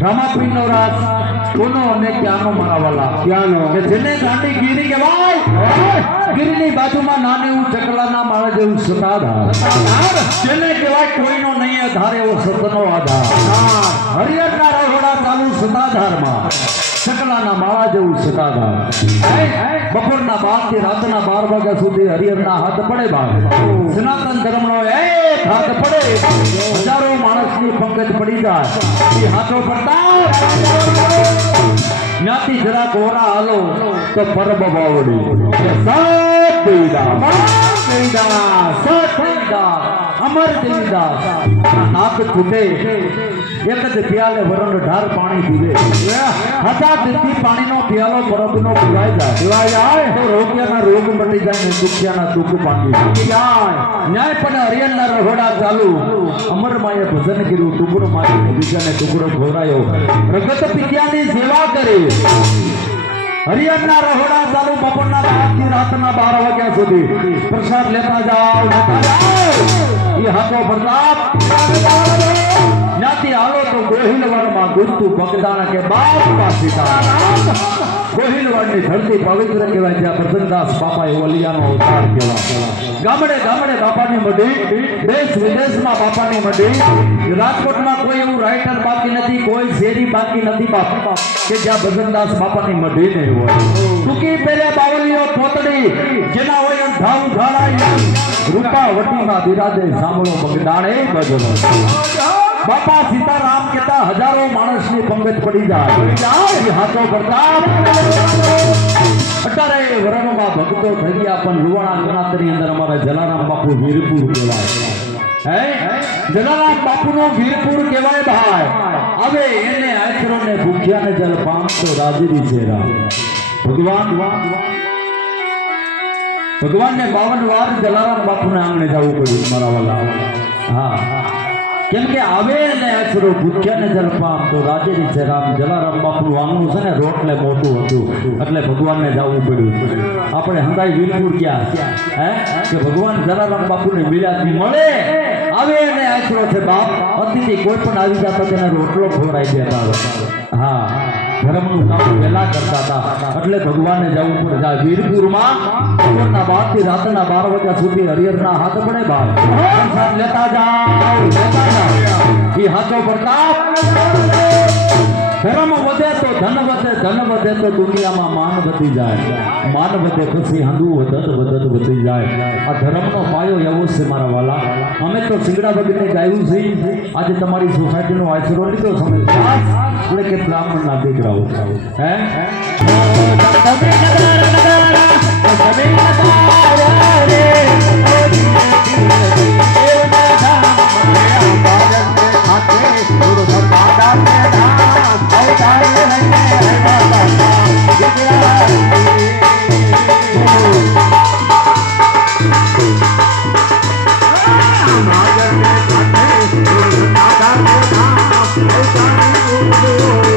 રામાપીનો રાસ કોનો અને ક્યાંનો મારા વાલા ક્યાંનો કે જેને ગાંડી ગીરી કહેવાય ગીરીની બાજુમાં નાની એવું ચકલાના માળા જેવું સતાધાર જેને કહેવાય કોઈનો નહીં આધાર એવો સતનો આધાર હરિહરના રહોડા ચાલુ સતાધારમાં ચકલાના માળા જેવું સતાધાર બપોરના 12 થી રાતના 12 વાગ્યા સુધી હરિહરના હાથ પડે બાર સનાતન ધર્મનો એક હાથ પડે હજારો માણસની પંગત પડી જાય એ હાથો પડતા જ્ઞાતિ જરા ગોરા હાલો તો પરબ બાવડી અમર દેવીદાસ નાક તૂટે એક જ પિયાલે વરણ ઢાર પાણી પીવે હતા તેથી પાણીનો પિયાલો પરબનો પીવાય જાય તો રોગ્યના રોગ મટી જાય ને દુખ્યાના દુઃખ પામી જાય ન્યાય પણ હરિયરના રહોડા ચાલુ અમર માએ ભજન કર્યું ટુકડો મારીને બીજાને ટુકડો ખોરાયો રગત પિત્યાની સેવા કરી હરિયરના રહોડા ચાલુ બપોરના 12 થી રાતના 12 વાગ્યા સુધી પ્રસાદ લેતા જાઓ એ હાથો પ્રતાપ જ્ઞાતિ હાલો તો ગોહિલવાડમાં ગુંતું ભગદાણા કે બાપા સીતારામ ગોહિલવાડની ધરતી પવિત્ર કહેવાય જ્યાં પ્રસન્નદાસ બાપાએ ઓલિયાનો અવતાર કહેવાય ગામડે ગામડે બાપાની મઢી દેશ વિદેશમાં બાપાની મઢી રાજકોટમાં કોઈ એવું રાઇટર બાકી નથી કોઈ શેરી બાકી નથી બાપા કે જ્યાં ભજનદાસ બાપાની મઢી નહીં હોય ટૂંકી પેલે બાવલીઓ પોતડી જેના હોય ધામ ધારાય રૂપા વટીમાં બિરાજે સાંભળો બગડાણે ભજનો બાપા સીતારામ કહેતા હજારો માણસની પંગત પડી જાય હાથો પ્રતાપ અત્યારે વરણોમાં ભક્તો થઈ ગયા પણ લુવાણા ગણાતની અંદર અમારા જલારામ બાપુ વીરપુર કહેવાય જલારામ બાપુનો વીરપુર કહેવાય ભાઈ હવે એને આચરો ને ભૂખ્યા ને જલ પામ તો રાજીરી છે રામ ભગવાનને 52 વાર જલારામ બાપુને આંગણે જવું પડ્યું મારા વાલા હા કેમ કે આવે ને આચરો ભૂખ્યા ને જલ પામ તો રાજીરી છે રામ જલારામ બાપુનું આંગણું છે ને રોટલે મોટું હતું એટલે ભગવાનને જવું પડ્યું આપણે હંધાઈ વીરપુર ગયા કે ભગવાન જલારામ બાપુને મિલ્યા મળે આવે ને આચરો છે બાપ અતિથિ કોઈ પણ આવી જતો તેને રોટલો ખવડાવી દેતા હા ધર્મનું કામ પહેલા કરતા હતા એટલે ભગવાનને જવું પડે વીરપુરમાં બપોરના 12 થી રાતના 12 વાગ્યા સુધી હરિહરના હાથ પડે બાપ લેતા જાઓ એ હાથો પ્રતાપ ધર્મ વધે તો ધન વધે તો દુનિયામાં માન વધી જાય માન વધે પછી હાંડું વધત વધી જાય આ ધર્મનો પાયો એવો છે મારા વાલા અમે તો સિંગડા બગીને ગાયું છે આજે તમારી સોસાયટીનો આશરો લીધો સમય એટલે કે બ્રાહ્મણના દીકરાઓ હે Oh,